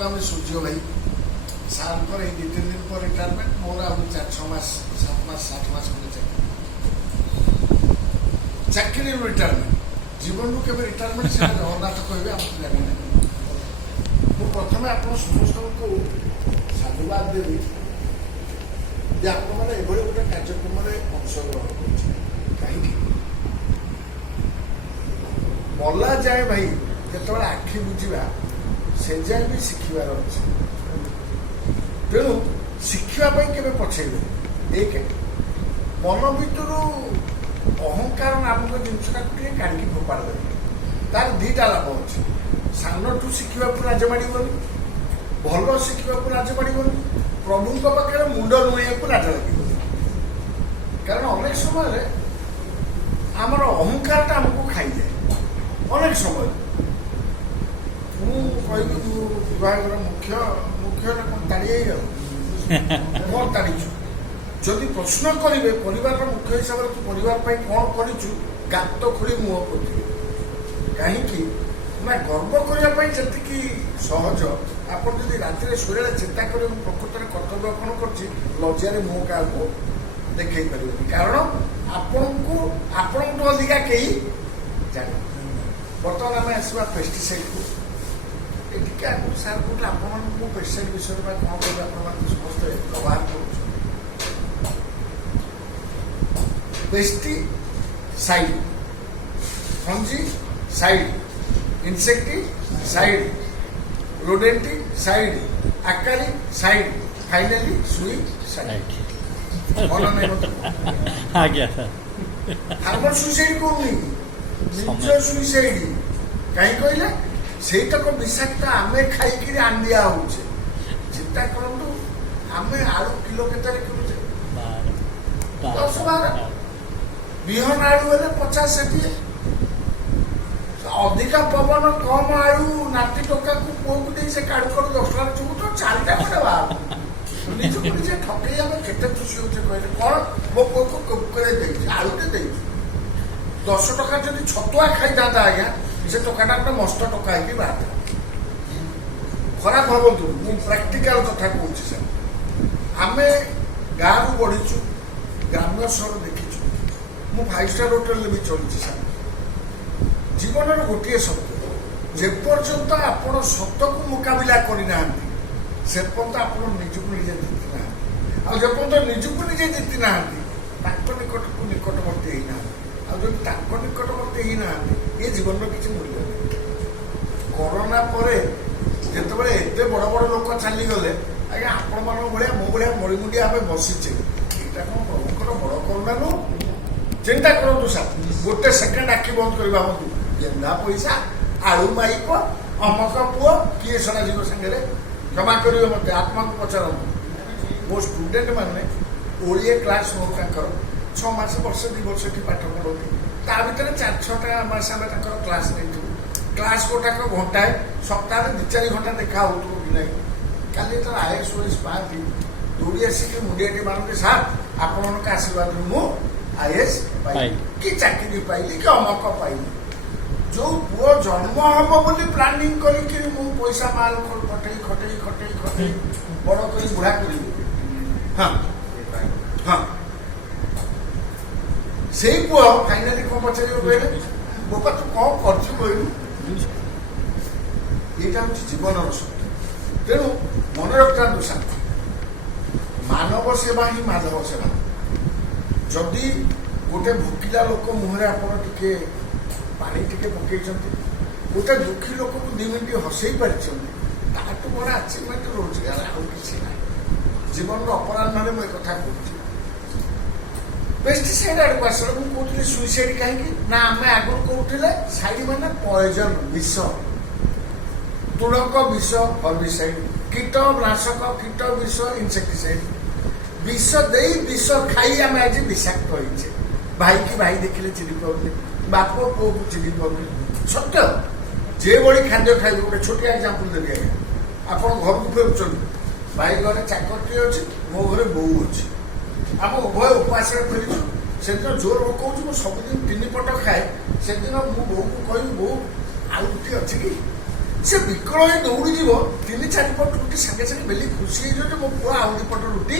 ଅଗ୍ରଗାମୀ ସୂର୍ଯ୍ୟ ଭାଇ ସାର୍ଙ୍କର ଏଇ 2-3 ଦିନ ପରେ ରିଟାୟାରମେଣ୍ଟ, ମୋର ଆଉ 4-6 ମାସ 7 ମାସ 8 ମାସ ଖଣ୍ଡେ ଚାକିରିରୁ ରିଟାୟାରମେଣ୍ଟ। ଜୀବନରୁ କେବେ ରିଟାୟାରମେଣ୍ଟ ସେଟା ଜଗନ୍ନାଥ କହିବେ, ଆମକୁ ଜାଣିନାହିଁ। ମୁଁ ପ୍ରଥମେ ଆପଣ ସମସ୍ତଙ୍କୁ ସାଧୁବାଦ ଦେବି ଯେ ଆପଣମାନେ ଏଭଳି ଗୋଟେ କାର୍ଯ୍ୟକ୍ରମରେ ଅଂଶଗ୍ରହଣ କରୁଛନ୍ତି। କାହିଁକି ମଲା ଯାଏ ଭାଇ ଯେତେବେଳେ ଆଖି ବୁଝିବା ସେ ଯାଏ ବି ଶିଖିବାର ଅଛି। ତେଣୁ ଶିଖିବା ପାଇଁ କେବେ ପଛେଇବେ। ଏକ ମନ ଭିତରୁ ଅହଙ୍କାର ନାମକ ଜିନିଷଟାକୁ ଟିକେ କାଢିକି ଫୋପାଡ଼ି ଦେବେ। ତାର 2ଟା ଲାଭ ଅଛି। ସାନଠୁ ଶିଖିବାକୁ ରାଜ ମାଡ଼ିବନି, ଭଲ ଶିଖିବାକୁ ରାଜ ମାଡ଼ିବନି, ପ୍ରଭୁଙ୍କ ପାଖରେ ମୁଣ୍ଡ ନୁଆଇବାକୁ ରାଜ ଲାଗିବନି। କାରଣ ଅନେକ ସମୟରେ ଆମର ଅହଙ୍କାରଟା ଆମକୁ ଖାଇଯାଏ। ଅନେକ ସମୟରେ ମୁଁ କହିବି ମୁଁ ବିଭାଗର ମୁଖ୍ୟଟା କ'ଣ ତାଡ଼ି ହେଇଗଲ, କ'ଣ ତାଡ଼ିଛୁ? ଯଦି ପ୍ରଶ୍ନ କରିବେ ପରିବାରର ମୁଖ୍ୟ ହିସାବରେ ତୁ ପରିବାର ପାଇଁ କ'ଣ କରିଛୁ, ଗାତ ଖୋଳି ମୁହଁ କରିଥିବେ। କାହିଁକି ନା ଗର୍ବ କରିବା ପାଇଁ ଯେତିକି ସହଜ, ଆପଣ ଯଦି ରାତିରେ ଶୋଇଲା ଚିନ୍ତା କରିବେ ମୁଁ ପ୍ରକୃତରେ କର୍ତ୍ତବ୍ୟ କ'ଣ କରୁଛି, ଲଜ୍ଜାରେ ମୁହଁ କାହାକୁ ଦେଖେଇ ପାରିବେନି। କାରଣ ଆପଣଙ୍କଠୁ ଅଧିକା କେହି ଜାଣିବେ। ବର୍ତ୍ତମାନ ଆମେ ଆସିବା ପେଷ୍ଟିସାଇଡ୍କୁ। ଏ ଟିକେ ଆଗରୁ ସାର୍ କହୁଥିଲେ ଆପଣମାନଙ୍କୁ ମୁଁ ପେଷ୍ଟିସାଇଡ୍ ବିଷୟରେ ବା କ'ଣ କହିବି, ଆପଣମାନେ ସମସ୍ତେ ବ୍ୟବହାର କରୁଛନ୍ତି। Pesticide, fungicide, insecticide, rodenticide, acaricide, finally suicide. Farmer suicide कौन निज सुइसाइड कहीं कहले सेतक विषाक्त आमे खाई आंडिया होचे। चिंता करंतु आमे आलू किलो केतारे किलो 10-12 विहन आलू हेले 50-60 अधिका पवन कम आलू नाती टोका को पुओ को दे से काढ कर 10 टका चुकु तो 4 टा पड़े बाप निज को जे ठके हम केते खुशी होचे कहले कोन मो पुओ को कब करे दे आलू ते दे 10 टका जदी छतुआ खाई दादा आज्ञा से टकाटा तो मस्त टका है कि बात खराब भावतु मु प्रैक्टिकल कथा कहूची सर। आमे गाँव बढ़ीचु, ग्राम्य सहर देखीचु, मु 5-स्टार होटेल भी चलती सर। जीवन गोटे सत्य, जेपर्यंत आपण सत्य को मुकाबिला करना से पर्यंत आप निजक निजे जीति ना, आपर्यंत निजक निजे जीति ना निकट को निकटवर्ती होना, निकटवर्ती होना ये जीवन किसी मूल्य नहीं। कोरोना पर जितेबाला एत बड़ बड़ लोक चलीगले आज्ञा आपण मान भाया मो भाया मड़ीमुंडिया आम बसीचे यहाँ कौन प्रभुंर बड़ करुणा नु। चिंता करूँ सार गोटे सेकेंड आखि बंद करवा गेंदा पैसा आलू माइक अमक पुओ किए सड़ा जीव सागर क्षमा करेंगे मत आत्मा को पचार मो स्टूडेंट मैंने ओडिए क्लास हो 6 मास वर्ष 2 वर्ष की पाठ पढ़ती ता भर 4-6टा मास आम क्लास नहीं क्लास गोटाक घंटाए सप्ताह 2-4 घंटा देखा हो कि नहीं काली तो आईएएस ओएस पाती दौड़ी आसिक मुंडियाटी मारते सार आपण आशीर्वाद मु आईएएस पाइली कि चाकरी पाइली कि अमक पाइली जो पुओ जन्म हम बोली प्लानिंग करी पैसा माल खटई खटई खटई खटई बड़ कर बुढ़ा कर हाँ हाँ से पुओ फाइनाली कौन पचार कहले बोपा तू कौन कर यहाँ हूँ जीवन सत्य। तेणु मन रखता साथ मानव सेवा ही माधव सेवा। जदि गोटे भोकिला लोक मुहर आपे पानी टिके पकड़ गोटे दुखी लोक को 2 मिनिट हसई पार्टी बड़ा अचिवमेंट रोजगार आउ कि ना जीवन अपराह मुझे कथा कहूँ पेस्टिसाइड आड़क आस मुझे सुइसाइड कहीं ना आम आगु कहते साइड मैंने पॉइजन विष तुड़क विष हर्बिसाइड कीट नाशक कीट विष इनसेक्टिसाइड विष दे विष खाई आम आज विषाक्त होइछे। भाई की भाई देखिले चिन्ह पाऊनी, बाप पुओ को चिन्ह पाऊनी। सत्य जे बड़ी खाद्य खाइबे गोटे छोटिया एग्जांपल देबी आज्ञा आप घर को फेरुचंदी भाई घरे चाकरटी अच्छी मो घरे बोऊ अच्छी आम उभय उपवास फेरीचु से दिन जोर भोक हो सबुदिन 3 पट खाए से दिन मो बो को कह बो आलुटी अच्छी कि ସେ ବିକଳ ହେଇ ଦୌଡ଼ିଯିବ 3-4 ପଟ ରୁଟି ସାଙ୍ଗେ ସାଙ୍ଗେ ବେଲି ଖୁସି ହେଇଯିବ ଯେ ମୋ ପୁଅ ଆଉ 2 ପଟ ରୁଟି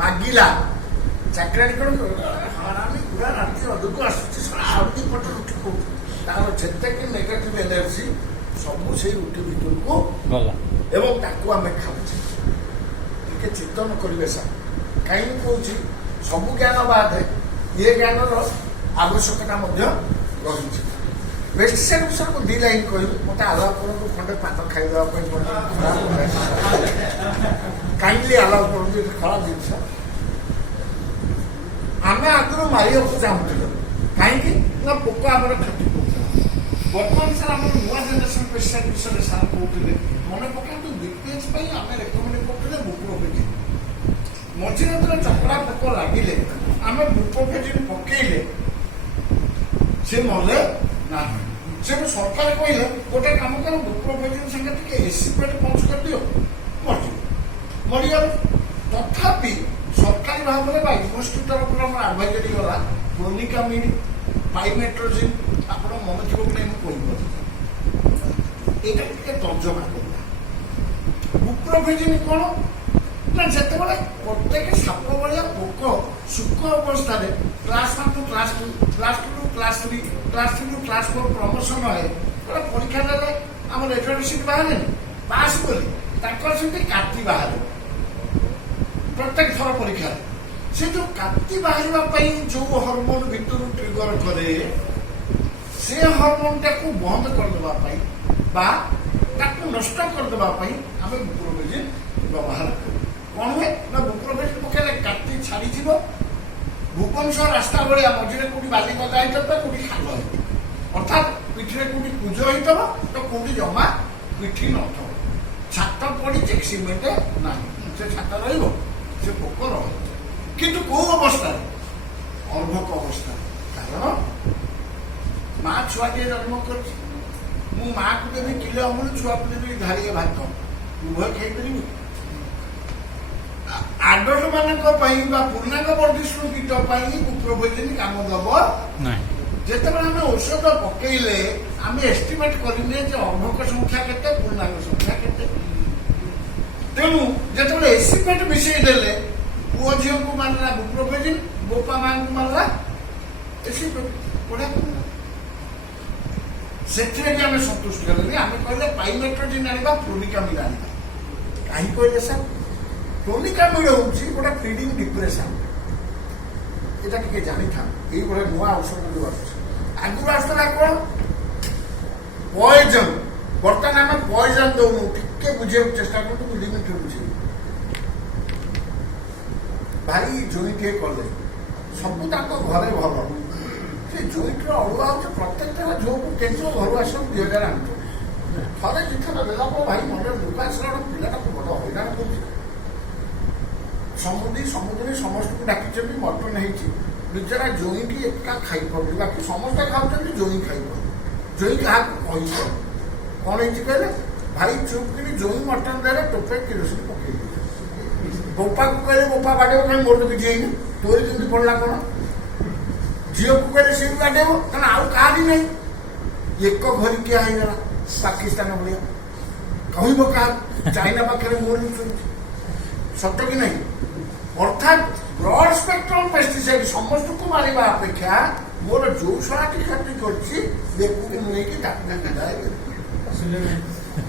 ମାଗିଲା। ଚାକରାଣୀ କଣ ହରାମି ପୁରା ରାତି ଅଧକୁ ଆସୁଛି ଆଉ 2 ପଟ ରୁଟି କହୁଛି। ତାର ଯେତେକି ନେଗେଟିଭ ଏନର୍ଜି ସବୁ ସେଇ ରୁଟି ଭିତରକୁ ଗଲା ଏବଂ ତାକୁ ଆମେ ଖାଉଛେ। ଟିକେ ଚିନ୍ତନ କରିବେ ସାର୍, କାହିଁକି କହୁଛି ସବୁ ଜ୍ଞାନ ବାଦେ ଏ ଜ୍ଞାନର ଆବଶ୍ୟକତା ମଧ୍ୟ ରହିଛି। ପେଷ୍ଟିସାଇଡ୍ ବିଷୟରେ ମୁଁ 2 ଲାଇନ୍ କହିବି। ମୋତେ ଆଲାଉ କରନ୍ତୁ ଖଣ୍ଡେ ପାନ ଖାଇଦେବା ପାଇଁ କାହିଁକି ଆଲାଉ କରନ୍ତୁ, ଏଠି ଖରାପ ଜିନିଷ। ଆମେ ଆଗରୁ ମାରିବାକୁ ଚାହୁଁଥିଲୁ, କାହିଁକି ନା ପୋକ ଆମର କ୍ଷତି କରୁଥିଲା। ବର୍ତ୍ତମାନ ସାର୍ ଆମର ନୂଆ ଜେନେରେସନ ପେଷ୍ଟିସାଇଡ୍ ବିଷୟରେ ସାର୍ କହୁଥିଲେ, ମନେ ପକାନ୍ତୁ ବିପିଏଚ୍ ପାଇଁ ଆମେ ରେକମେଣ୍ଡ କରୁଥିଲେ ବୁପ୍ରୋଫେଜିନ୍। ମଝିରେ ଯେତେବେଳେ ଚକଡ଼ା ପୋକ ଲାଗିଲେ ଆମେ ବୁପ୍ରୋଫେଜିନ୍ ପକେଇଲେ ସେ ମଲେ ନାହିଁ। ସେଠୁ ସରକାର କହିଲେ ଗୋଟେ କାମ କର ବୁପ୍ରୋଫେଜିନ୍ ସାଙ୍ଗେ ଟିକେ ଏସିପେଟ୍ ପଞ୍ଚ କରିଦିଅ, ମରିଗଲେ। ତଥାପି ସରକାରୀ ଭାବରେ ବା ୟୁନିଭର୍ସିଟି ତରଫରୁ ଆମର ଆଡଭାଇଜରୀ ଗଲା କ୍ଲୋନିକାମିନ୍, ପାଇମେଟ୍ରୋଜିନ୍, ଆପଣ ମନେ ଥିବ କି ମୁଁ କହିପାରୁଛି, ଏଇଟା ଟିକେ ତର୍ଜମା କରିବା। ବୁପ୍ରୋଫେଜିନ୍ କ'ଣ ନା ଯେତେବେଳେ ପ୍ରତ୍ୟେକ ସାପ ଭଳିଆ ପୋକ ଶୁକ ଅବସ୍ଥାରେ କ୍ଲାସ୍ 1 ରୁ କ୍ଲାସ୍ 2, କ୍ଲାସ୍ 2 ରୁ କ୍ଲାସ୍ 3, କ୍ଲାସ୍ 3 ରୁ କ୍ଲାସ୍ 4 ପ୍ରମୋସନ ହୁଏ, ଗୋଟେ ପରୀକ୍ଷା ଦେଲେ ଆମର ରେଜଲ୍ଟ ସିଟ୍ ବାହାରେନି ପାସ୍ ବୋଲି, ତାଙ୍କର ସେମିତି କାତି ବାହାରେ ପ୍ରତ୍ୟେକ ଥର ପରୀକ୍ଷାରେ। ସେ ଯୋଉ କାତି ବାହାରିବା ପାଇଁ ଯୋଉ ହରମୋନ ଭିତରୁ ଟ୍ରିଗର କରେ, ସେ ହରମୋନଟାକୁ ବନ୍ଦ କରିଦେବା ପାଇଁ ବା ତାକୁ ନଷ୍ଟ କରିଦେବା ପାଇଁ ଆମେ ବୁପ୍ରୋଫେଜିନ୍ ବ୍ୟବହାର କରୁ। କ'ଣ ହୁଏ ନା ବୁପ୍ରୋଫେଜିନ୍ ପକେଇଲେ କାତି ଛାଡ଼ିଯିବ, ଭୁବନେଶ୍ୱର ରାସ୍ତା ଭଳିଆ ମଝିରେ କୋଉଠି ବାଲି ଗଦା ହେଇଥିବ ତ କୋଉଠି ଖାଲ ହେଇଥିବ, ଅର୍ଥାତ୍ ପିଠିରେ କୋଉଠି କୁଜ ହେଇଥିବ ତ କୋଉଠି ଜମା ପିଠି ନଥିବ, ଛାତ ପଡ଼ିଛି ସିମେଣ୍ଟ ନାହିଁ, ସେ ଛାତ ରହିବ, ସେ ପୋକ ରହିବ। କିନ୍ତୁ କୋଉ ଅବସ୍ଥାରେ? ଅର୍ଭକ ଅବସ୍ଥାରେ। କାରଣ ମା ଛୁଆଟିଏ ଜନ୍ମ କରିଛି, ମୁଁ ମାକୁ ଦେବି କିଲୋ ଅମୁଲ, ଛୁଆକୁ ଦେବି ଧାଡ଼ିଏ ଭାତ, ଉଭୟ ଖାଇପାରିବି? ଆଡଲ୍ଟ ମାନଙ୍କ ପାଇଁ ବା ପୂର୍ଣ୍ଣାଙ୍ଗ ବର୍ଦ୍ଧିଷ୍ଣୁ କୀଟ ପାଇଁ ବୁପ୍ରୋଫେଜିନ୍ କାମ ଦବ ନାହିଁ। ଯେତେବେଳେ ଆମେ ଔଷଧ ପକେଇଲେ ଆମେ ଏଷ୍ଟିମେଟ୍ କରିନେ ଯେ ଅର୍ଭକ ସଂଖ୍ୟା କେତେ, ପୂର୍ଣ୍ଣାଙ୍ଗ ସଂଖ୍ୟା କେତେ। ତେଣୁ ଯେତେବେଳେ ଏସିପେଟ୍ ମିଶେଇ ଦେଲେ ପୁଅ ଝିଅକୁ ମାରିଲା ବୁପ୍ରୋଫେଜିନ୍, ବୋପା ମାଙ୍କୁ ମାରିଲା ଏସିପେଟ୍, ବଢିଆ। ସେଥିରେ ବି ଆମେ ସନ୍ତୁଷ୍ଟ କଲେନି। ଆମେ କହିଲେ ପାଇମେଟ୍ରୋଜିନ୍ ଆଣିବା, କ୍ଲୋନିକାମିନ୍ ଆଣିବା। କାହିଁକି କହିଲେ ସାର୍? କ୍ଲୋନିକାମିନ୍ ହେଉଛି ଗୋଟେ ଫିଡିଂ ଡିପ୍ରେସନ୍। এটা ଟିକେ ଜାଣିଥାନ୍ତୁ, ଏଇଭଳିଆ ନୂଆ ଔଷଧ ଯୋଉ ଆସୁଛି। ଆଗରୁ ଆସୁଥିଲା କ'ଣ? ପଏଜନ। ବର୍ତ୍ତମାନ ଆମେ ପଏଜନ ଦଉନୁ, ଟିକେ ବୁଝିବାକୁ ଚେଷ୍ଟା କରନ୍ତୁ, ମୁଁ ଲିମିଟରେ ବୁଝେଇବି। ଭାଇ ଜୁଇଁଟିଏ କଲେ, ସବୁ ତାଙ୍କ ଘରେ ଭଲ, ସେ ଜୁଇଁଟିର ଅଡୁଆ ହେଉଛି ପ୍ରତ୍ୟେକଟା ଝିଅକୁ କେଞ୍ଚୁଅ ଘରୁ ଆସିବାକୁ 2000 ଆଣୁଛୁ। ଥରେ ଦୁଇଥର ଦେଲା ପରେ ଭାଇ ମନରେ ଦୁଃଖ ଆସିଲା, ଗୋଟେ ପିଲାଟାକୁ ବଡ଼ ହଇରାଣ କରୁଛି। ସମୁଦ୍ରୀ ସମସ୍ତଙ୍କୁ ଡାକିଛନ୍ତି, ମଟନ ହେଇଛି, ବିଚାରା ଜୋଇଁଟି ଏକା ଖାଇପାରୁନି, ବାକି ସମସ୍ତେ ଖାଉଛନ୍ତି, ଜୋଇଁ ଖାଇପାରୁନି। ଜୋଇଁ କାହାକୁ କହିପାରୁନି। କ'ଣ ହେଇଛି କହିଲେ? ଭାଇ ଚୁପ୍ କିରି ଜୋଇଁ ମଟନ ଦେଲେ ଟୋପେ କିରୋସିନ ପକେଇ ଦେଇଛି। ବୋପାକୁ କହିଲେ ବୋପା ବାଡେଇବ, କାହିଁ ମୋର ତ କିଛି ହେଇନି, ତୋର କେମିତି ପଡ଼ିଲା କ'ଣ? ଝିଅକୁ କହିଲେ ସେ ବି ବାଡେଇବ, କାରଣ ଆଉ କାହାରି ନାହିଁ। ଏକ ଘରିକିଆ ହେଇଗଲା ପାକିସ୍ତାନ ଭଳିଆ। କହିବ କାହାକୁ? ଚାଇନା ପାଖରେ ମୋର ଲୁଚୁଛି, ସତ କି ନାହିଁ? ଅର୍ଥାତ୍ ବ୍ରଡ ସ୍ପେକ୍ଟ୍ରମ ପେଷ୍ଟିସାଇଡ୍ ସମସ୍ତଙ୍କୁ ମାରିବା ଅପେକ୍ଷା ମୋର ଯୋଉ ଶଳାଟି କ୍ଷତି କରିଛି ବେକୁକୁ ନେଇକି ତାକୁ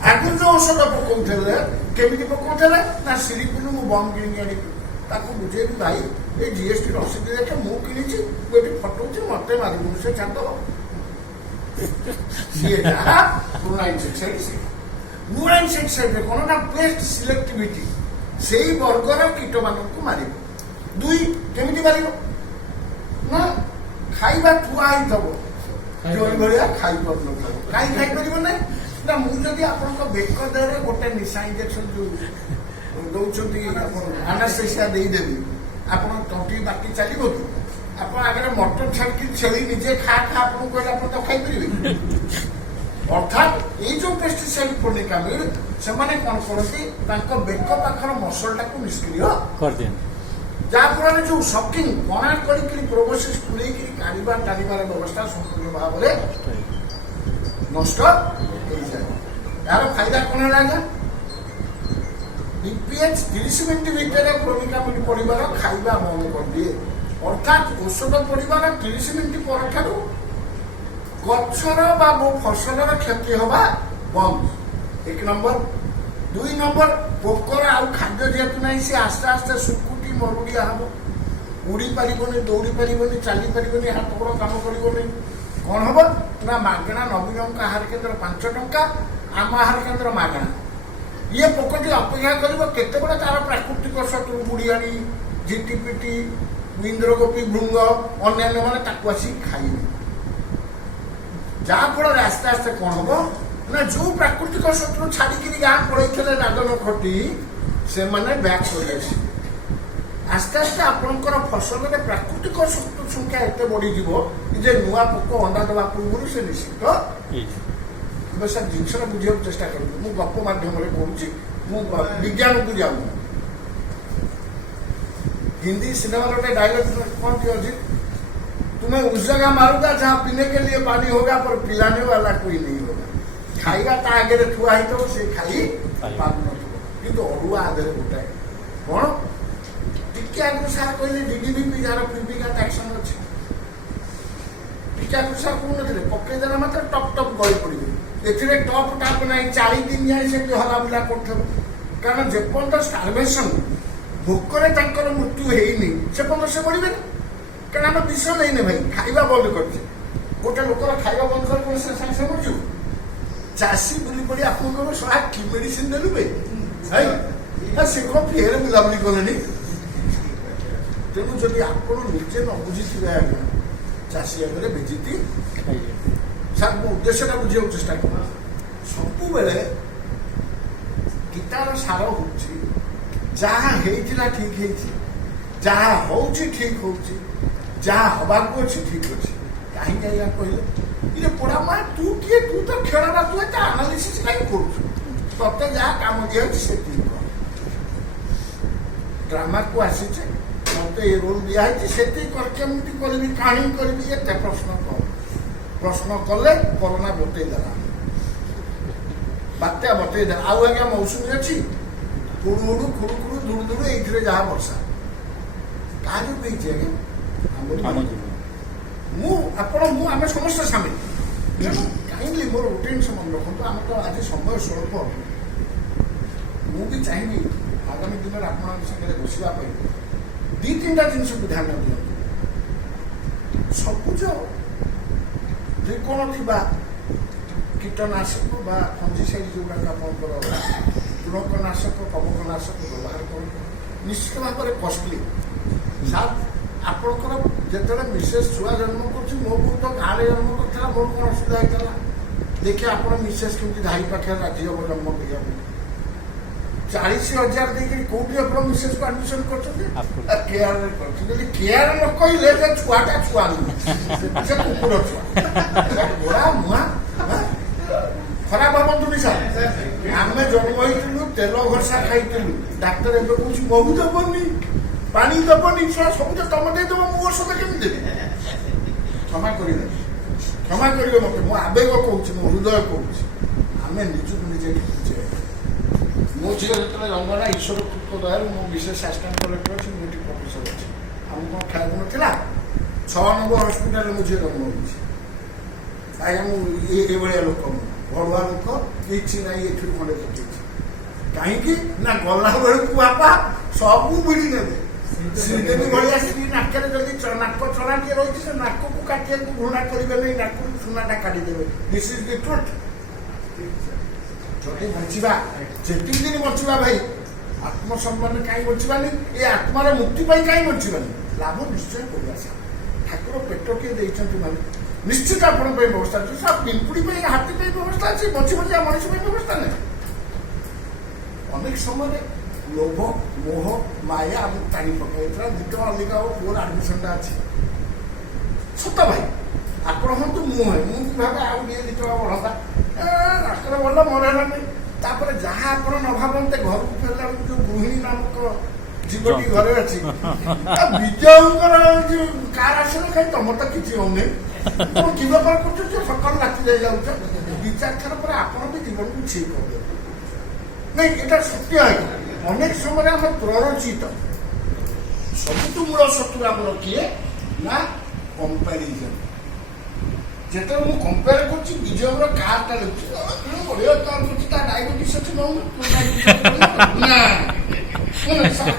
ଆଗରୁ ଯୋଉ ଔଷଧ ପକଉଥିଲେ କେମିତି ପକଉଥିଲେ ନା ସିରିପିରୁ ମୁଁ ବମ୍ କିଣିକି ଆଣିବି, ତାକୁ ବୁଝେଇବି ଭାଇ ଏ ଜିଏସଟି ରସିଦ ଦେଖେ ମୁଁ କିଣିଛି, ମୁଁ ଏଠି ଫଟଉଛି, ମତେ ମାରିବୁନି, ସେ ଛାଡ଼ିଦବ। ସିଏ ଯାହା ପୁରୁଣା ଇନସେକ୍ଟିସାଇଡ୍, ନୂଆ ଇନସେକ୍ଟିସାଇଡ୍ରେ କ'ଣ ନା ବେଷ୍ଟ ସିଲେକ୍ଟିଭିଟି, ସେଇ ବର୍ଗର କୀଟ ମାନଙ୍କୁ ମାରିବ। 2 କେମିତି ମାରିବ ନା ଖାଇବା ଥୁଆ ହେଇଥିବ, ଯୋଉ ଭଳିଆ ଖାଇପାରୁନଥିବ। କାହିଁ ଖାଇପାରିବ ନାହିଁ ନା ମୁଁ ଯଦି ଆପଣଙ୍କ ବେକ ଦେହରେ ଗୋଟେ ନିଶା ଇଞ୍ଜେକ୍ସନ ଯୋଉ ଦଉଛନ୍ତି ଆନାସ୍ଥେସିଆ ଦେଇଦେବି, ଆପଣ ତଣ୍ଟି ବାଟି ଚାଲିବ କି? ଆପଣ ଆଗରେ ମଟନ ଛାଡ଼ିକି ଛେଳି ନିଜେ ଖା ଆପଣଙ୍କୁ କହିଲେ ଆପଣ ତ ଖାଇପାରିବେ? ଅର୍ଥାତ୍ ଏଇ ଯୋଉ ପେଷ୍ଟିସାଇଡ୍ କ୍ଲୋନିକାମିନ୍ ସେମାନେ କ'ଣ କରନ୍ତି, ତାଙ୍କ ବେକ ପାଖର ମସଲଟାକୁ ନିଷ୍କ୍ରିୟ କରିଦିଅନ୍ତି, ଯାହାଫଳରେ ଯୋଉ ସକିଂ କଣା କରିକି ପ୍ରୋବୋସିସ୍ ପୁରେଇକି କାଢ଼ିବା ଟାଣିବାର ବ୍ୟବସ୍ଥା ସମ୍ପୂର୍ଣ୍ଣ ଭାବରେ ନଷ୍ଟ ହେଇଯାଏ। यार फायदा कौन है आज्ञा बीपीएच 30 मिनिट भितर क्रोनिक एसिड पड़िबार खाइबा बंद कर दिए अर्थात औषध पड़िबार 30 मिनिट पर ठारू गछर बा फसलर क्षति हवा बंद 1 नंबर 2 नंबर पोकर आउ खाद्य जेतु नहीं से आस्ते आस्ते सुकुटी मरुड़िया हम उड़ी पारिबनी दौड़ी पारिबनी चली पारिबनी हाथ गोड़ काम करिबनी कौन हम ना मागणा नवीन आहार केन्द्र 5 टंका आम आहार केन्द्र मागणा ये पोकटी अपेक्षा कर केते बड़ा तार प्राकृतिक शत्रु बुढ़ियाणी झिटिपिटी इंद्रगोपी भृंग अन्य मैंने आसी खाइबे जहाँफल आस्ते आस्ते कौन हम ना जो प्राकृतिक शत्रु छाड़ी गाँ पड़े राजन खटी से मैंने बैक कर आस्ते आस्ते आपंकर फसल में प्राकृतिक शत्रु संख्या एत बढ़ीज जे नुआ पोक अंडा दवा पूर्व से निश्चित से जिनसा बुझे चेष्टा करूँ मुझे गप मध्यम कहूँ विज्ञान को जाऊँ हिंदी सिनेमा गोटे डायलॉग कौन थी अच्छी तुम्हें उस जगह मारूंगा जहाँ पीने के लिए पानी होगा पर पिलाने वाला कोई नहीं होगा खाइबा ता आगे थुआ ही तो से खाई पान कि अरुआ आधे गोटाए कौन टिके आगु सार कहले डीडीबी जार फिजिकल एक्शन अच्छे टिके आगु सार कहते पकईदेला मात्र टप टप गई पड़े ए टप टाप ना 40 दिन जाए से हलाबुला कर कारण जेपर्यंत स्टार्वेशन भोकरे मृत्यु होनी से पर्यटन से बढ़े कारण आम विष नहीं भाई खाइबा बंद कर गोटे लोकर खाइबा बंद कर सागे सागे मरजु चाषी बुली पड़ी आपको शहा कि मेडिसिन देलु भाई से कौन फेर बुलाबुली कले तेणु जब आप निजे न बुझी आज्ञा चाषी आगे बेजिति सार मो उद्देश्यटा बुझे चेष्टा कर सब बेले गीतार सार हो जहाँ होता ठीक है जहाँ हो ठीक हो जहाँ हवाक अच्छे ठीक अच्छे कहीं आज्ञा कहले ये पढ़ा माँ तू किए तू तो खेल तू एत आनालीसीस कहीं कर ते जहाँ कम दिया से ड्रामा को आसी मत ये रोल दिखाई से करके करी कहीं करी एत प्रश्न कले कोरोना बतईदेला बात्या बतईदेला आउ आज्ञा मौसुमी अच्छी हुड़ु हुड़ु खुड़ु खुड़ु धुड़ु धुड़ु ये जहाँ वर्षा क्या आम समस्त सामिल तेणु कहीं मोर रुटीन से मन रखु आम तो आज समय स्वल्प मुझे चाहिए आगामी दिन में आप बसवाई 2-3टा जिन को ध्यान दिखाँ सबुज त्रिकोण थी कीटनाशक बा फंजीसाइड जोड़ा आपंकर तृणकनाशक कवकनाशक व्यवहार कर निश्चित भाव में कस्टली सार आपंकर जिते मिसेस छुआ जन्म कर मो को तो गाँव जन्म कर मोर कौन असुविधा होता देखिए आप मिसेस केमी धाई पाखे राजी हम जन्म करा 40,000 देखिए कौटी आप मिसेस को आडमिशन कर केयर केयर न कहले छुआटा छुआ से कुकुर छुआ गोड़ा मुआ खराब भावतुनि सार आम जन्म हो तेल घषा खाई डाक्तर एवं कौन महू दबनी पानी दबनी सब तो तुम देदेव मु औषध केमी देवी क्षमा कर क्षमा कर मत मो आवेग कौच मो हृदय कौच आम निजुक निजे मो झील जो जन्मला ईश्वर दया मो विशेष आसिस्टाट कलेक्टर अच्छी मेट्रिक प्रोफेसर अच्छे आम कौन ख्याल ना 6 नंबर हस्पिटाल मो झील जन्म हो आज्ञा मुझे लोक भड़ुआ लोक किसी ना ये खंडे पकई कहीं ना गला बेलू बापा सबू भिड़ी ने श्रीदेवी भाया श्री नाक जल्दी नाक चला टे रही है नाक को काटिया घृणा करेंगे नहीं नाक सुनाटा काटिदेवे दिस इज द ट्रुथ जदि बचा जेति दिन बचा भाई आत्मसम्मान कहीं बचानी ये आत्मार मुक्ति कहीं बचानी लाभ निश्चय करवा ठाकुर पेट किए देखते मैंने निश्चित आप व्यवस्था अच्छे सब पिंपुड़ी हाथी व्यवस्था अच्छी बची बचा मनुष्य व्यवस्था नहीं अनेक समय लोभ मोह माया आम टाणी पकाई दिट अधिका हम पुअर आडमिशन अच्छी सत भाई ଆପଣ ହୁଅନ୍ତୁ ମୁଁ ଭାବେ ଆଉ ଟିକେ 2 ଟଙ୍କା ବଢ଼ନ୍ତା ରାସ୍ତାରେ ଭଲ ମୋର ହେଲାନି ତାପରେ ଯାହା ଆପଣ ନ ଭାବନ୍ତେ ଘରକୁ ଫେରିଲା ବେଳକୁ ଯୋଉ ଗୃହିଣୀ ନାମକ ଜୀବଟି ଘରେ ଅଛି ବିଜୟଙ୍କର ଯୋଉ କାର ଆସିଲେ କାହିଁ ତମର ତ କିଛି ହଉନି ଆପଣ କି ବେପାର କରୁଛନ୍ତି ସକାଳୁ ରାତି ଯାଇ ଯାଉଛ ଦି ଚାରି ଥର ପରେ ଆପଣ ବି ଜୀବନକୁ ଠିକ କରିଦେବେ ନାଇଁ ଏଇଟା ସତ୍ୟ ଆଜ୍ଞା ଅନେକ ସମୟରେ ଆମେ ପ୍ରରୋଚିତ ସବୁଠୁ ମୂଳ ଶତ୍ରୁ ଆମର କିଏ ନା କମ୍ପାରିଜନ ଯେତେବେଳେ ମୁଁ କମ୍ପେୟାର କରୁଛି ବିଜୟର କାରଟା ନେଉଛି ବଢିଆ କାର କରୁଛି ତା ଡାଇବେଟିସ୍ ଅଛି ନଉନ ନା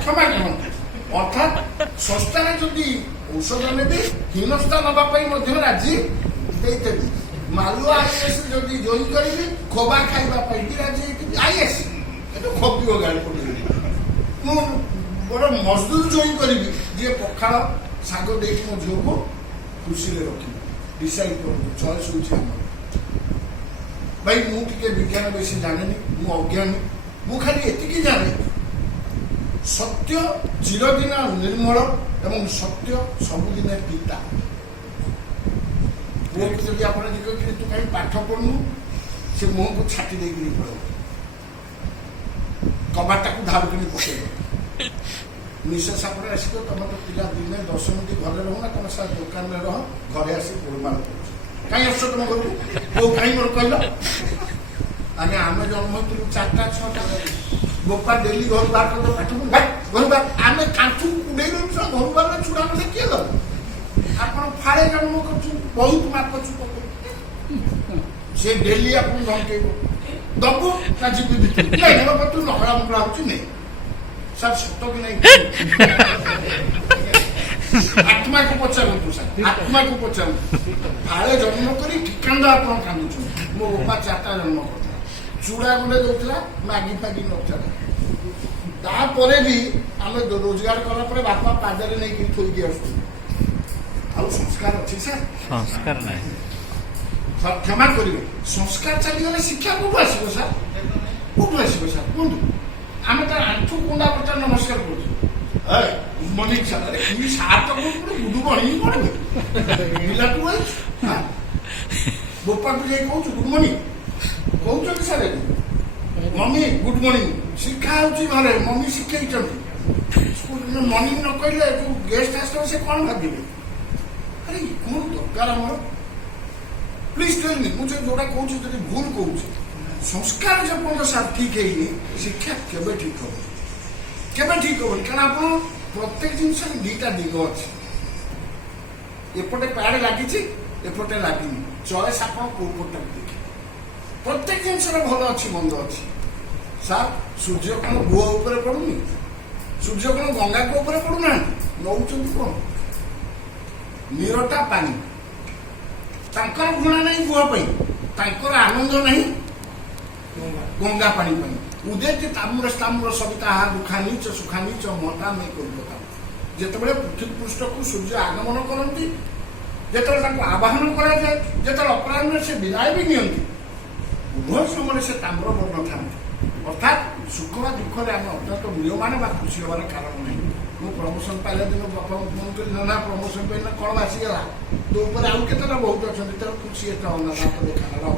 କ୍ଷମା କରନ୍ତୁ ଅର୍ଥାତ୍ ଶସ୍ତାରେ ଯଦି ଔଷଧ ନେବି ହୀନସ୍ତା ନେବା ପାଇଁ ମଧ୍ୟ ରାଜି ଦେଇଦେବି ମାଲୁଆ ଆଇଏସ୍ ଯଦି ଜଏନ୍ କରିବି ଖୋବା ଖାଇବା ପାଇଁ ବି ରାଜି ହେଇଥିବି ଆଇଏସ୍ କିନ୍ତୁ ଖୋବିବ ଗାଳି ପଡ଼ିବି ମୁଁ ବଡ଼ ମଜଦୁର ଜଏନ୍ କରିବି ଯିଏ ପଖାଳ ଶାଗ ଦେଇକି ମୋ ଝିଅକୁ ଖୁସିରେ ରଖିବି ଡିସାଇଡ୍ କରନ୍ତୁ ଚଏସ୍ ହେଉଛି ଆମର ଭାଇ ମୁଁ ଟିକେ ବିଜ୍ଞାନ ବେଶୀ ଜାଣେନି ମୁଁ ଅଜ୍ଞାନୀ ମୁଁ ଖାଲି ଏତିକି ଜାଣେ ସତ୍ୟ ଚିରଦିନ ନିର୍ମଳ ଏବଂ ସତ୍ୟ ସବୁଦିନେ ପିତା ପୁଅକୁ ଯଦି ଆପଣ ଦେଖିବେ ତୁ କାହିଁ ପାଠ ପଢୁନୁ ସେ ମୁହଁକୁ ଛାଟି ଦେଇକିରି ପଳେଇବ କବାଟଟାକୁ ଧାରୁ କିଣି ପକେଇବ ନିଶା ସାପରେ ଆସିବ ତମେ ତ ପିଲା ଦିନେ 10 ମିନିଟ୍ ଘରେ ରହୁ ନା ତମେ ସାର୍ ଦୋକାନରେ ରହ ଘରେ ଆସି ଗୋଳମାଳ କରୁଛ କାହିଁ ଆସୁଛ ତମ ଘରକୁ କୋଉ କାହିଁ ମୋର କହିଲ ଆମେ ଜନ୍ମ ହେଇଥିଲୁ 4ଟା 6ଟା ବୋପା ଡେଲି ଘରୁ ବାହାର କରିଦେବ ପାଠ ଘରୁ ବାହାର ଆମେ କାଠୁ କୁଣ୍ଡେଇ ଦେଉଛୁ ଘରୁ ବାହାର ଛୁଡ଼ା ମୋତେ କିଏ ଦବ ଆପଣ ଫାଳେ ଜନ୍ମ କରୁଛୁ ବହୁତ ମାପଛୁ ସେ ଡେଲି ଆପଣ ଧମକେଇବ ଦବୁ ନା ଯିବି ଭିତରୁ ତୁ ନକଳା ମକଳା ହଉଛି ନେଇ ସାର୍ ସତ କି ନାହିଁ ଆତ୍ମାକୁ ପଚାରନ୍ତୁ ସାର୍ ଆତ୍ମାକୁ ପଚାରନ୍ତୁ ଫାଳେ ଜନ୍ମ କରି ଠିକାଣ୍ଡ ଆପଣ କାନ୍ଦୁଛନ୍ତି ମୋ ବୋପା 4ଟା ଜନ୍ମ କରିଥିଲା ଚୁଡ଼ା ଗୁଣ୍ଡେ ଦଉଥିଲା ମାଗି ଫାଗି ନଥିଲା ତାପରେ ବି ଆମେ ରୋଜଗାର କଲା ପରେ ବାପା ପାଦରେ ନେଇକି ଥୋଇକି ଆସୁଛୁ ଆଉ ସଂସ୍କାର ଅଛି ସାର୍ ସଂସ୍କାର ନାହିଁ କ୍ଷମା କରିବେ ସଂସ୍କାର ଚାଲିଗଲେ ଶିକ୍ଷା କୋଉଠୁ ଆସିବ ସାର୍ କୋଉଠୁ ଆସିବ ସାର୍ କୁହନ୍ତୁ ଆମେ ତାର ଆଣ୍ଠୁ କୁଣ୍ଡା ପଚାର ନମସ୍କାର କରୁଛୁ ମର୍ଣ୍ଣିଂ ସାର୍ ସାର୍ ତ ବୁଧୁ ବଣି ପଡିବେ ପିଲାକୁ ବୋପାକୁ ଯାଇ କହୁଛୁ ଗୁଡ୍ ମର୍ଣ୍ଣିଂ କହୁଛନ୍ତି ସାର୍ ମମି ଗୁଡ୍ ମର୍ଣ୍ଣିଂ ଶିକ୍ଷା ହଉଛି ଘରେ ମମି ଶିଖେଇଛନ୍ତି ମର୍ଣ୍ଣିଂ ନ କହିଲେ ଯୋଉ ଗେଷ୍ଟ ଆସିବ ସେ କଣ ଭାବିବେ ଆରେ କଣ ଦରକାର ଆମର ପ୍ଲିଜ ଟେଲ୍ ମି ମୁଁ ଯୋଉଟା କହୁଛି ଯଦି ଭୁଲ କହୁଛି ସଂସ୍କାର ଯେପର୍ଯ୍ୟନ୍ତ ସାର୍ ଠିକ ହେଇନି ଶିକ୍ଷା କେବେ ଠିକ ହବ କେବେ ଠିକ ହବନି କାରଣ ଆପଣ ପ୍ରତ୍ୟେକ ଜିନିଷରେ 2ଟା ଦିଗ ଅଛି ଏପଟେ ପ୍ୟାଡ୍ ଲାଗିଛି ଏପଟେ ଲାଗିନି ଚଏସ୍ ଆପଣ କୋଉ ପଟକୁ ଦେଖିବେ ପ୍ରତ୍ୟେକ ଜିନିଷରେ ଭଲ ଅଛି ମନ୍ଦ ଅଛି ସାର୍ ସୂର୍ଯ୍ୟ କଣ ଗୁହ ଉପରେ ପଡୁନି ସୂର୍ଯ୍ୟ କଣ ଗଙ୍ଗାଙ୍କ ଉପରେ ପଡୁନାହାନ୍ତି ନଉଛନ୍ତି କଣ ନିରଟା ପାଣି ତାଙ୍କର ଘୃଣା ନାହିଁ ଗୁହ ପାଇଁ ତାଙ୍କର ଆନନ୍ଦ ନାହିଁ ଗଙ୍ଗା ପାଣି ପାଇଁ ଉଦେତି ତାମ୍ର ସ୍ତାମ୍ର ସବିତା ଦୁଃଖାନିଚ ସୁଖାନିଚ ମତା ମେ କଲକତା ଯେତେବେଳେ ପୃଥିବୀ ପୃଷ୍ଠକୁ ସୂର୍ଯ୍ୟ ଆଗମନ କରନ୍ତି ଯେତେବେଳେ ତାଙ୍କୁ ଆବାହନ କରାଯାଏ ଯେତେବେଳେ ଅପରାହ୍ନରେ ସେ ବିଦାୟ ବି ନିଅନ୍ତି ଉଭୟ ସମୟରେ ସେ ତାମ୍ର ବର୍ଣ୍ଣ ଥାନ୍ତି ଅର୍ଥାତ୍ ସୁଖ ବା ଦୁଃଖରେ ଆମେ ଅତ୍ୟନ୍ତ ମୂଲ୍ୟମାନ ବା ଖୁସି ହେବାର କାରଣ ନାହିଁ ମୁଁ ପ୍ରମୋସନ ପାଇଲା ଦିନ ବାପାଙ୍କୁ ଫୋନ କଲି ନା ପ୍ରମୋସନ ପାଇଲା କଣ ଆସିଗଲା ତୋ ଉପରେ ଆଉ କେତେଟା ବହୁତ ଅଛନ୍ତି ତାର ଖୁସି ଏତେ ଅନାଥ ଦେଖାଗଲା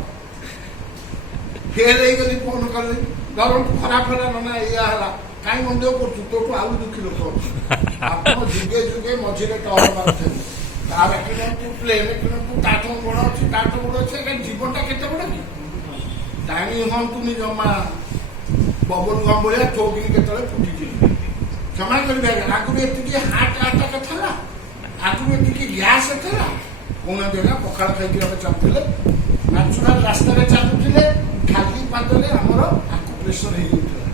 ଫେର ହେଇଗଲି ଫୋନ କଲି ଗରମ ଖରାପ ହେଲା ନା ଏଇଆ ହେଲା କାହିଁ ମନ୍ଦିର କରୁଛୁ ତୋଠୁ ଆଉ ଦୁଃଖୀ ଲୋକ ଅଛି ଆପଣ ଯୁଗେ ଯୁଗେ ମଝିରେ ଟହଳ ମାରୁଛନ୍ତି ତାର କିଣନ୍ତୁ ପ୍ଲେନ କିଣନ୍ତୁ ତାଠୁ ବଡ ଅଛି ତାଠୁ ବଡ ଅଛି ଜୀବନଟା କେତେ ବଡ କି ଟାଇମ ହୁଅନ୍ତୁନି ଜମା ବବଲ ଗମ୍ ଭଳିଆ ଠୋକିନି କେତେବେଳେ ଫୁଟିଯିବ କ୍ଷମା କରିବେ ଆଗରୁ ଏତିକି ହାର୍ଟ ଆଟାକ ଥିଲା ଆଗରୁ ଏତିକି ଗ୍ୟାସ୍ ଥିଲା କହୁନାହାନ୍ତି ନା ପଖାଳ ଖାଇକି ଆମେ ଚାଲୁଥିଲେ ନ୍ୟାଚୁରାଲ ରାସ୍ତାରେ ଚାଲୁଥିଲେ ଖାଲି ପାଦରେ ଆମର ଆକୁପ୍ରେସର ହେଇଯାଉଥିଲା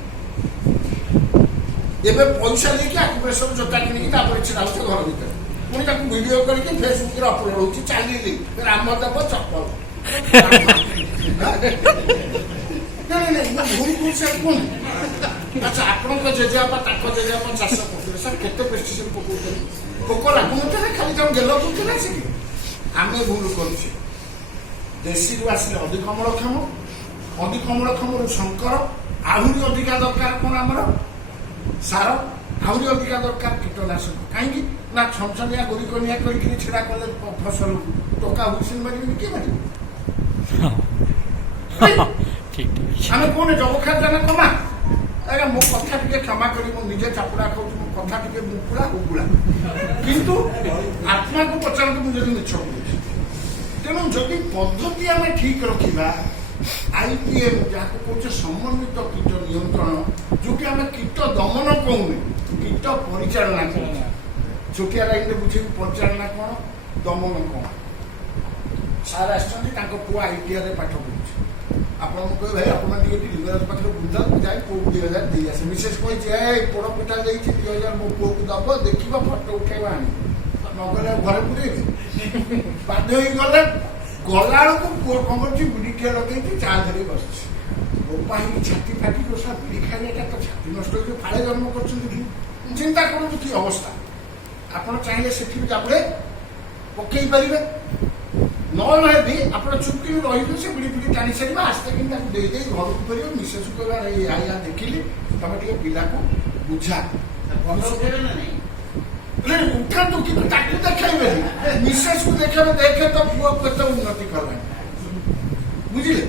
ଏବେ ପଇସା ଦେଇକି ଆକୁପ୍ରେସର ଜୋତା କିଣିକି ତାପରେ ଛିଡ଼ା ହଉଛି ଘର ଭିତରେ ପୁଣି ତାକୁ ଭିଡିଓ କରିକି ଫେସବୁକରେ ଅପଲୋଡ ହଉଛି ଚାଲିଲି ରାମ ଦେବ ଚପଲ ଭୁଲ ଭୁଲ ସାର୍ କୁହନ୍ତୁ ଆଚ୍ଛା ଆପଣଙ୍କ ଜେଜେବାପା ତାଙ୍କ ଜେଜେବାପା ଚାଷ କରୁଥିଲେ ସାର୍ କେତେ ପେଷ୍ଟିସାଇଡ୍ ପକଉଥିଲେ ପୋକ ଲାଗୁନଥିଲେ ଖାଲି ତାଙ୍କୁ ଗେଲ କରୁଥିଲେ ସେ ଆମେ ଭୁଲ କରୁଛେ ଦେଶୀରୁ ଆସିଲେ ଅଧିକ ଅମଳକ୍ଷମରୁ ଶଙ୍କର ଆହୁରି ଅଧିକା ଦରକାର କଣ ଆମର ସାର ଆହୁରି ଅଧିକା ଦରକାର କୀଟନାଶକ କାହିଁକି ନା ଛନଛନିଆ ଗୋରିକନିଆ କରିକି ଛିଡ଼ା କଲେ ଫସଲକୁ ଟଙ୍କା ହୁଇସିଲ ମାରିବେନି କିଏ ମାରିବ ଆମେ କହୁନେ ଜବଖାନ କମା ଆଜ୍ଞା ମୋ କଥା ଟିକେ କ୍ଷମା କରି ମୁଁ ନିଜେ ଚାପୁଡା ଖାଉଛି ମୋ କଥା ଟିକେ ମୁକୁଳା ହୁଗୁଳା କିନ୍ତୁ ଆତ୍ମାକୁ ପଚାରନ୍ତୁ ମୁଁ ଯଦି ମିଛ କହୁଛି ତେଣୁ ଯଦି ପଦ୍ଧତି ଆମେ ଠିକ ରଖିବା IPM ଯାହାକୁ କହୁଛେ ସମନ୍ୱିତ କୀଟ ନିୟନ୍ତ୍ରଣ, ଯୋଉଠି ଆମେ କୀଟ ଦମନ କହୁନେ, କୀଟ ପରିଚାଳନା କହୁଛେ। ଛୋଟିଆ ଲାଇନରେ ବୁଝେଇବୁ ପରିଚାଳନା କ'ଣ, ଦମନ କ'ଣ। ସାର୍ ଆସିଛନ୍ତି, ତାଙ୍କ ପୁଅ ITR ରେ ପାଠ ପଢୁଛି। ଆପଣଙ୍କୁ କହିବେ ଭାଇ ଆପଣ ଟିକେ ଲିଙ୍ଗରାଜ ପାଖରେ ବୁଝାନ୍ତୁ, ଯାଇ ପୁଅକୁ 2000 ଦେଇ ଆସେ। ବିଶେଷ କହିଛି ଏ ପୋଡ଼ ପିଠା ଦେଇଛି 2000 ମୋ ପୁଅକୁ ଦବ, ଦେଖିବ ଫଟୋ ଉଠେଇବା ଆଣିବ। ନଗଲେ ଆଉ ଘରେ ପୁରେଇବେ। ବାଧ୍ୟ ହେଇଗଲେ, ଗଲାବେଳକୁ ପୁଅ କ'ଣ କରୁଛି, ବିଡ଼ିଟିଏ ଲଗେଇଛି, ଚା ଧରି ବସିଛି। ବୋପା ହେଇକି ଛାତି ଫାଟି ଦୋଷା, ବିଡ଼ି ଖାଇବାଟା ତ ଛାତି ନଷ୍ଟ ହେଇକି ଫାଳେ ଜନ୍ମ କରୁଛନ୍ତି। ଚିନ୍ତା କରନ୍ତୁ କି ଅବସ୍ଥା। ଆପଣ ଚାହିଁଲେ ସେଠି ବି ତାପରେ ପକେଇ ପାରିବେ, ନହେଲେ ବି ଆପଣ ଚୁପକିରି ରହିବେ। ସେ ବିଡ଼ି ଫିଡ଼ି ଟାଣି ସାରିବା, ଆସ୍ତେ କିନ୍ତୁ ତାକୁ ଦେଇ ଘରକୁ ଫେରିବ। ମିସେସ୍ କହିବା ଆୟା ଦେଖିଲି, ତମେ ଟିକେ ପିଲାକୁ ବୁଝା। ଉଠାନ୍ତୁ କିନ୍ତୁ ତାକୁ ଦେଖେଇବେନି, ମିସେସ୍ କୁ ଦେଖେଇବେ, ଦେଖେ ତ ପୁଅ କେତେ ଉନ୍ନତି କଲାଣି। ବୁଝିଲେ?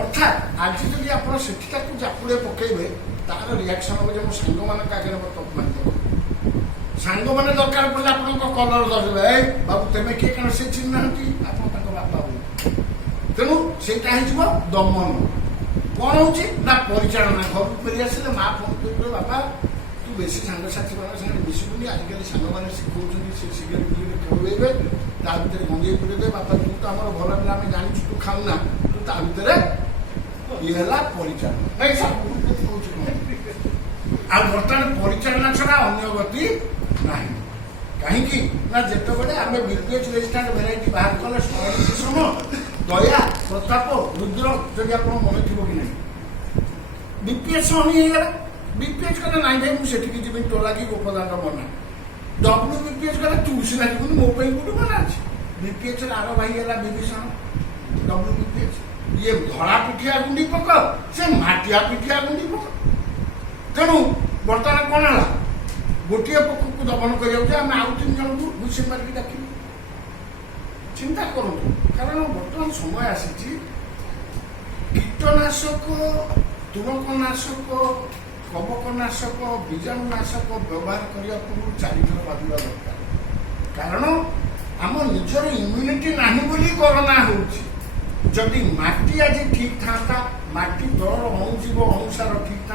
ଅର୍ଥାତ୍ ଆଜି ଯଦି ଆପଣ ସେଠି ତାକୁ ଚାପୁଡ଼େ ପକେଇବେ, ତାର ରିଆକ୍ସନ ହବ ଯେ ମୋ ସାଙ୍ଗମାନଙ୍କ ଆଗରେ ମୋତେ ଅପମାନିତ କରିବ। ସାଙ୍ଗମାନେ ଦରକାର ପଡ଼ିଲେ ଆପଣଙ୍କ କଲର ଧରିବେ, ଏଇ ବାବୁ ତେମେ କିଏ, କାରଣ ସେ ଚିହ୍ନି ନାହାନ୍ତି ଆପଣ ତାଙ୍କ ବାପା ବୋଲି। ତେଣୁ ସେଇଟା ହେଇଯିବ ଦମନ। କ'ଣ ହଉଛି ନା ପରିଚାଳନା। ଘରକୁ ଫେରି ଆସିଲେ ମା ଫୋନ୍ କରିବେ, ବାପା ତୁ ବେଶୀ ସାଙ୍ଗସାଥି ମାନଙ୍କ ସାଙ୍ଗରେ ମିଶିବୁନି, ଆଜିକାଲି ସାଙ୍ଗମାନେ ଶିଖଉଛନ୍ତି, ସେ ସିଗାରେଟ ପିଇବେ, ଖେଳେଇବେ, ତା ଭିତରେ ଗଞ୍ଜେଇ ପୁରେଇବେ। ବାପା ତୁ ତ ଆମର ଭଲ ପିଲା, ଆମେ ଜାଣିଛୁ ତୁ ଖାଉନା, ତୁ ତା ଭିତରେ ଇଏ ହେଲା ପରିଚାଳନା। ନାଇଁ ସାର୍ କହୁଛି କ'ଣ, ଆଉ ବର୍ତ୍ତମାନ ପରିଚାଳନା ଛଡା ଅନ୍ୟ ଗତି ନାହିଁ। କାହିଁକି ନା ଯେତେବେଳେ ଆମେ BPH ରେଜିଷ୍ଟାଣ୍ଟ ଭେରାଇଟି ବାହାର କଲେ, ସମ ଦୟା, ପ୍ରତାପ, ରୁଦ୍ର, ଯଦି ଆପଣ ମନେ ଥିବ କି ନାହିଁ, BPH ଅନି ହେଇଗଲା। BPH କଲେ ନାଇଁ ଭାଇ ମୁଁ ସେଠିକି ଯିବି, ଟୋଲାକି ଗୋପଦାନ୍ତ ମନା। WBPH କଲେ ତୁ ସିନା ଯିବୁନି, ମୋ ପାଇଁ କୋଉଠି ମନା ଅଛି। BPH ର ଆର ଭାଇ ହେଲା ବିଭୀଷଣ। WBPH ଇଏ ଧଳା ପିଠିଆ ଗୁଣ୍ଡି ପକ, ସେ ମାଟିଆ ପିଠିଆ ଗୁଣ୍ଡି ପକ। ତେଣୁ ବର୍ତ୍ତମାନ କ'ଣ ହେଲା, ଗୋଟିଏ ପକ୍ଷକୁ ଦମନ କରିବାକୁ ଯେ ଆମେ ଆଉ 3 ଜଣଙ୍କୁ ଘୁଷି ମାରିକି ଡାକିବୁ। ଚିନ୍ତା କରନ୍ତୁ, କାରଣ ବର୍ତ୍ତମାନ ସମୟ ଆସିଛି କୀଟନାଶକ, ତୁରକନାଶକ, କବକନାଶକ, ବୀଜାଣୁନାଶକ ବ୍ୟବହାର କରିବା ପୂର୍ବରୁ 4 ଥର ଭାବିବା ଦରକାର। କାରଣ ଆମ ନିଜର ଇମ୍ୟୁନିଟି ନାହିଁ ବୋଲି କରୋନା ହେଉଛି। ଯଦି ମାଟି ଆଜି ଠିକ୍ ଥାନ୍ତା, ମାଟି ତଳର ଅଣୁଜୀବ ଅଣୁସାର ଠିକ୍ ଥାନ୍ତା,